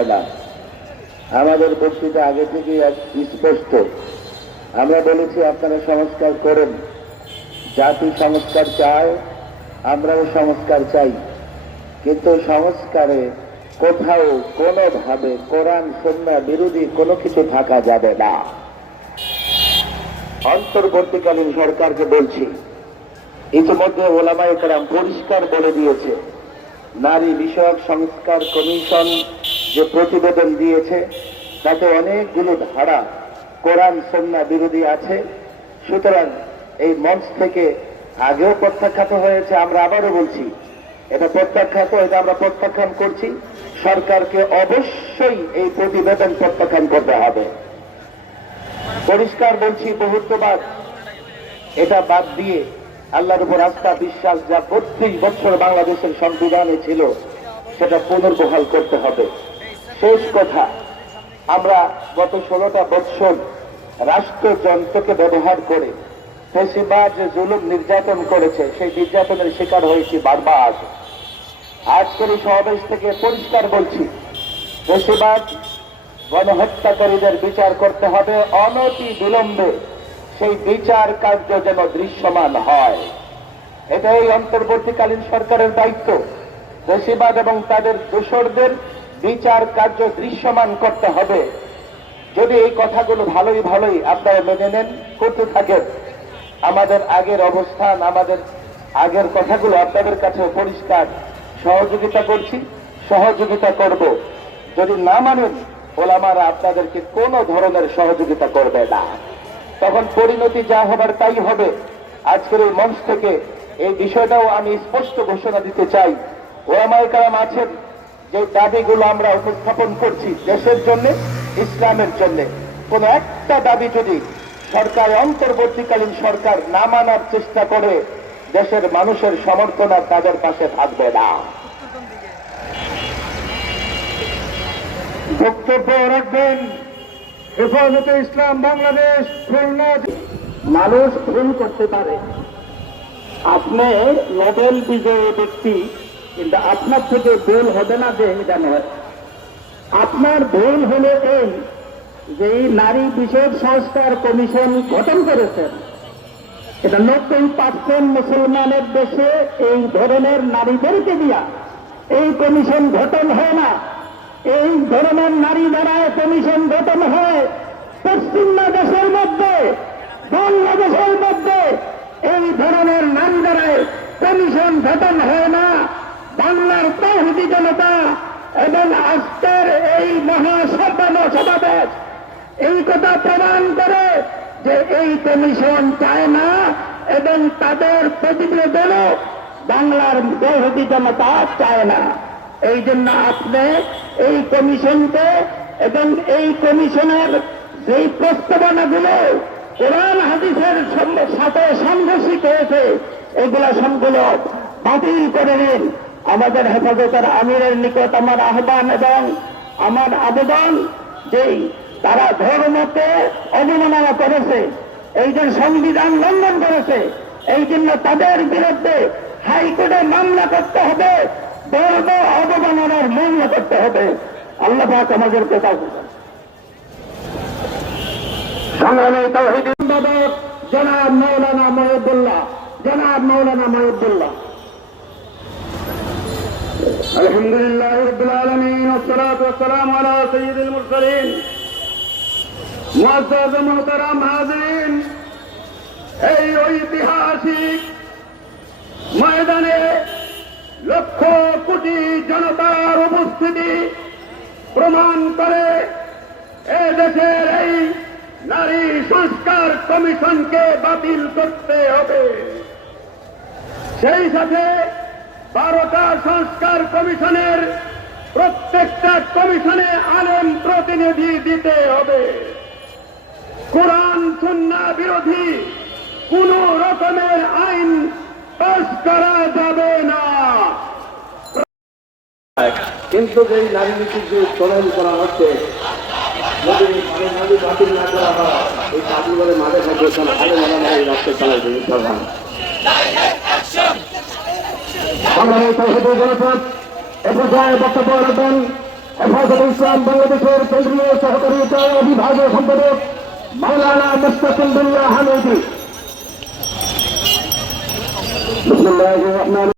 হয় না। আমাদের বক্তৃতা আগে এক- স্পষ্ট। আমরা বলেছি, আপনারা সংস্কার করুন। জাতি সংস্কার চায়, আমরাও সংস্কার চাই। কিন্তু সংস্কারে কোথাও কোনোভাবে কোরআন, সন্না, বিরোধী কোনো কিছু থাকা যাবে না। অন্তর্বর্তীকালীন সরকারকে বলছি, ইতিমধ্যে ওলামা একরাম পরিষ্কার বলে দিয়েছে, নারী বিষয়ক সংস্কার কমিশন যে প্রতিবেদন দিয়েছে, তাতে অনেকগুলো ধারা, কোরআন সন্না বিরোধী আছে। সুতরাং এই মঞ্চ থেকে আগেও প্রত্যাখ্যাত হয়েছে, আমরা আবারও বলছি, এটা প্রত্যাখ্যাত, এটা আমরা প্রত্যাখ্যান করছি। সরকারকে অবশ্যই এই প্রতিবেদন প্রত্যাখ্যান করতে হবে। পরিষ্কার বলছি, বহুত্ববাদ। এটা বাদ দিয়ে আল্লাহর উপর আস্থা, বিশ্বাস, যা বত্রিশ বছর বাংলাদেশের সংবিধানে ছিল, সেটা পুনর্বহাল করতে হবে। শেষ কথা, আমরা গত ষোলোটা বৎসর রাষ্ট্রযন্ত্রকে ব্যবহার করে ফেসিবাদ যে জুলুম নির্যাতন করেছে, সেই নির্যাতনের শিকার হয়েছি বারবার। আজকের সমাবেশ থেকে পরিষ্কার বলছি, ফেসিবাদ গণহত্যাকারীদের বিচার করতে হবে অনতি বিলম্বে। সেই বিচার কার্য যেন দৃশ্যমান হয়। এটাই অন্তর্বর্তীকালীন সরকারের দায়িত্ব। দেশিবাদ এবং তাদের দোসরদের বিচার কার্য দৃশ্যমান করতে হবে। যদি এই কথাগুলো ভালোই ভালোই আপনারা মেনে নেন, করতে থাকেন। আমাদের আগের অবস্থান, আমাদের আগের কথাগুলো আপনাদের কাছে পরিষ্কার। সহযোগিতা করছি, সহযোগিতা করব। যদি না মানেন, ওলামারা আপনাদেরকে কোনো ধরনের সহযোগিতা করবে না। তখন পরিণতি যা হবার তাই হবে। আজকের এই মঞ্চ থেকে এই বিষয়টাও আমি স্পষ্ট ঘোষণা দিতে চাই। ওলামায় কালাম আছেন যে দাবিগুলো আমরা উপস্থাপন করছি দেশের জন্য ইসলামের জন্য কোন একটা দাবি যদি সরকার অন্তর্বর্তীকালীন সরকার না মানার চেষ্টা করে দেশের মানুষের সমর্থন আর তাদের পাশে থাকবে না। বক্তব্য রাখবেন হেফাজতে ইসলাম বাংলাদেশ খুলনা মানুষ ভুল করতে পারে। আপনি নোবেল বিজয়ী ব্যক্তি কিন্তু আপনার থেকে ভুল হবে না যে এটা নয় আপনার ভুল হলো এই যে এই নারী বিষয়ক সংস্কার কমিশন গঠন করেছেন এটা নব্বই পার্সেন্ট মুসলমানের দেশে এই ধরনের নারীদেরকে দিয়া এই কমিশন গঠন হয় না। এই ধরনের নারী দ্বারা কমিশন গঠন হয়। পশ্চিমা দেশের মধ্যে, বাংলাদেশের মধ্যে এই ধরনের নারী দ্বারায় কমিশন গঠন হয় না। বাংলার তৌহিদি জনতা এবং আজকের এই মহাসম্মান সমাবেশ, এই কথা প্রমাণ করে যে এই কমিশন চায় না এবং তাদের প্রতিবেদনও বাংলার বহুদি জনতা চায় না। এই জন্য আপনি এই কমিশনকে এবং এই কমিশনের যেই প্রস্তাবনাগুলো কোরআন হাদিসের সাথে সংঘর্ষিত হয়েছে, এগুলা সবগুলো বাতিল করে নিন আমাদের হেফাজতের আমিরের নিকট আমার আহ্বান এবং আমার আবেদন যেই তারা ধর্মকে অবমাননা করেছে এই যে সংবিধান লঙ্ঘন করেছে এই জন্য তাদের বিরুদ্ধে হাইকোর্টে মামলা করতে হবে ধর্ম অবমাননার মামলা করতে হবে। আল্লাহ পাক আমাদের কথা জনাব মৌলানা মহিবুল্লাহ জনাব মৌলানা মহিবুল্লাহ الحمد لله رب العالمين والصلاة والسلام على سيد المرسلين معزز محترم হাজিরিন এই ঐতিহাসিক ময়দানে লক্ষ কোটি জনতার উপস্থিতি প্রমাণ করে এ দেশের এই নারী সংস্কার কমিশনকে বাতিল করতে হবে সেই সাথে বারোটা সংস্কার কমিশনের প্রত্যেকটা কমিশনে আলেম প্রতিনিধি দিতে হবে। কোরআন, সুন্না বিরোধী কোন রকমের আইন পাশ করা যাবে না। কিন্তু যে নারী নীতির যে প্রণয়ন করা হচ্ছে, যদি নারী বাতিল না করা হয়, এই বাতিল বলে হয় এই রাষ্ট্র চালাবে প্রধান সংগ্রামী তৌহিদুল জনপদ এ পর্যায়ে বক্তব্য রাখবেন হেফাজত ইসলাম বাংলাদেশের কেন্দ্রীয় সহকারী চাওয়া বিভাগীয় সম্পাদক মাওলানা মুস্তাকিমুল্লাহ হামিদি বিসমিল্লাহির রহমানির